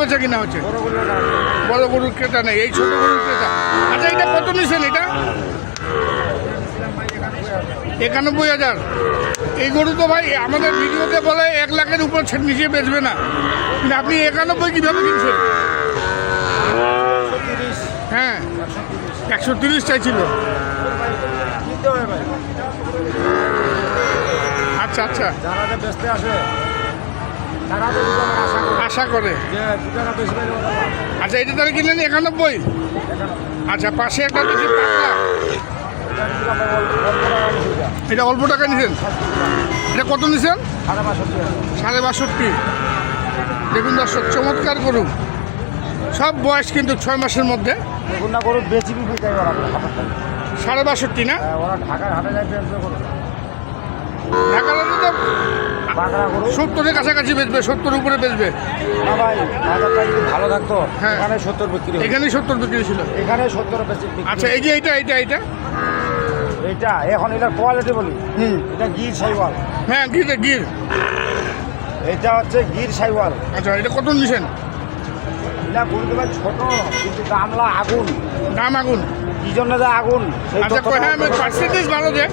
বেচা কিনা হচ্ছে? বড় গরুর ক্রেতা নেই, এই ছোট গরুর ক্রেতা। আচ্ছা, এটা কত নিছেন? এটা 91,000। এই গরু তো ভাই আমাদের ভিডিওতে বলে 1 লাখের উপর নিচে বেচবে না, কিন্তু আপনি 91 কীভাবে কিনছেন? হ্যাঁ, 130 চাইছিল। আচ্ছা আচ্ছা, আশা করে। আচ্ছা, এটা তাহলে কিনলেন 91। আচ্ছা, পাশে একটা দেখি পাতলা, এটা অল্প টাকা নিছেন। এটা কত নিছেন? 62.5। দেখুন দর্শক, চমৎকার গরু, সব বয়স কিন্তু 6 মাসের মধ্যে। 62.5 না? ঢাকার তো 70-এর কাছাকাছি বেচবে, 70 উপরে বেচবে। ভালো থাকতো। হ্যাঁ, এখানে 70 বিক্রি, এখানেই 70 বিক্রি ছিল। এখানে 70 বেশি। আচ্ছা, এই যে এটা এখন এটার কোয়ালিটি বলি, এটা গির সাইওয়াল। হ্যাঁ, গির। এটা হচ্ছে গির সাইওয়াল। আচ্ছা, এটা কত নিছেন? এটা গরু দেবেন ছোট, কিন্তু দামলা আগুন। দাম আগুন কি জন্য যে আগুন? আচ্ছা, হ্যাঁ, আমি পার্সেন্টেজ ভালো যে,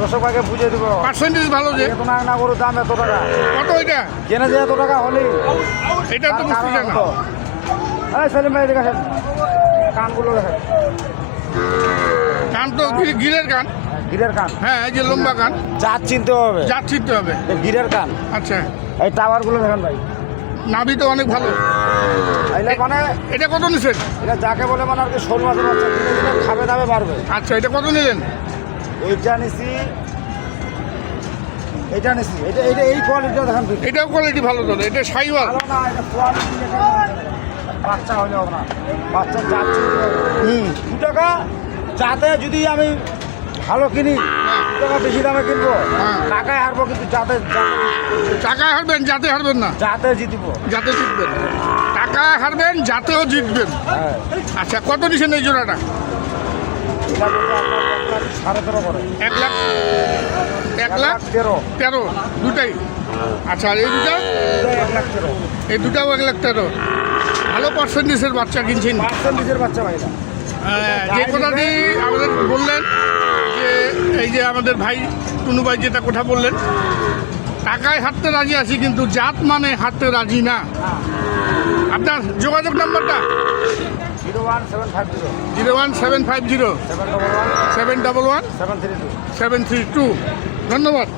দর্শক ভাইকে বুঝিয়ে দেবো। পার্সেন্টেজ ভালো যে। এত না গরুর দাম এত টাকা। কত এটা? জেনে যে এত টাকা হলে এটা তো বুঝতে চান না। এই সেলিম ভাই, দেখেন কানগুলো, দেখেন কান তো গিরের কান। গিরের কান। হ্যাঁ, এই যে লম্বা কান। জাত চিনতে হবে, জাত চিনতে হবে। গিরের কান। আচ্ছা, এই টাওয়ারগুলো দেখেন ভাই, নাভি তো অনেক ভালো। এটা মানে এটা কত নিছেন? এটা যাকে বলে মানে আর কি 16 মাসের বাচ্চা, দিনে দিনে খাবে দামে বাড়বে। আচ্ছা, এটা কত নিলেন? এইটা নিছি, এটা এই কোয়ালিটিটা দেখেন। এটাও কোয়ালিটি ভালো তো, এটা সাইওয়াল। ভালো না, এটা কোয়ালিটি বাচ্চা হলে হবে না, বাচ্চার জাত চিনতে হবে। 2 টাকা যাতে যদি আমি ভালো কিনি, 2 টাকা বেশি দামে কিনবো, টাকায় হারবো, কিন্তু টাকায় হারবেন, যাতে হারবেন না। যাতে জিতবো, যাতে জিতবেন। টাকায় হারবেন, যাতেও জিতবেন। হ্যাঁ। আচ্ছা, কত নিছেন এই জোড়াটা? এটা বলতে আপনার 13.5 করে। 1,13,000 দুটাই। আচ্ছা, আর এই দুটা? 1,13,000। এই দুটাও 1,13,000। ভালো পার্সেন্টেজের বাচ্চা কিনছেন। পার্সেন্টেজের বাচ্চা ভাই না। যে কথাটি আমাদের বললেন, যে এই যে আমাদের ভাই টুনু ভাই যেটা কথা বললেন, টাকায় হাঁটতে রাজি আছি, কিন্তু জাত মানে হাঁটতে রাজি না। আপনার যোগাযোগ নাম্বারটা? 01750 01750 711 711 732। 732। ধন্যবাদ।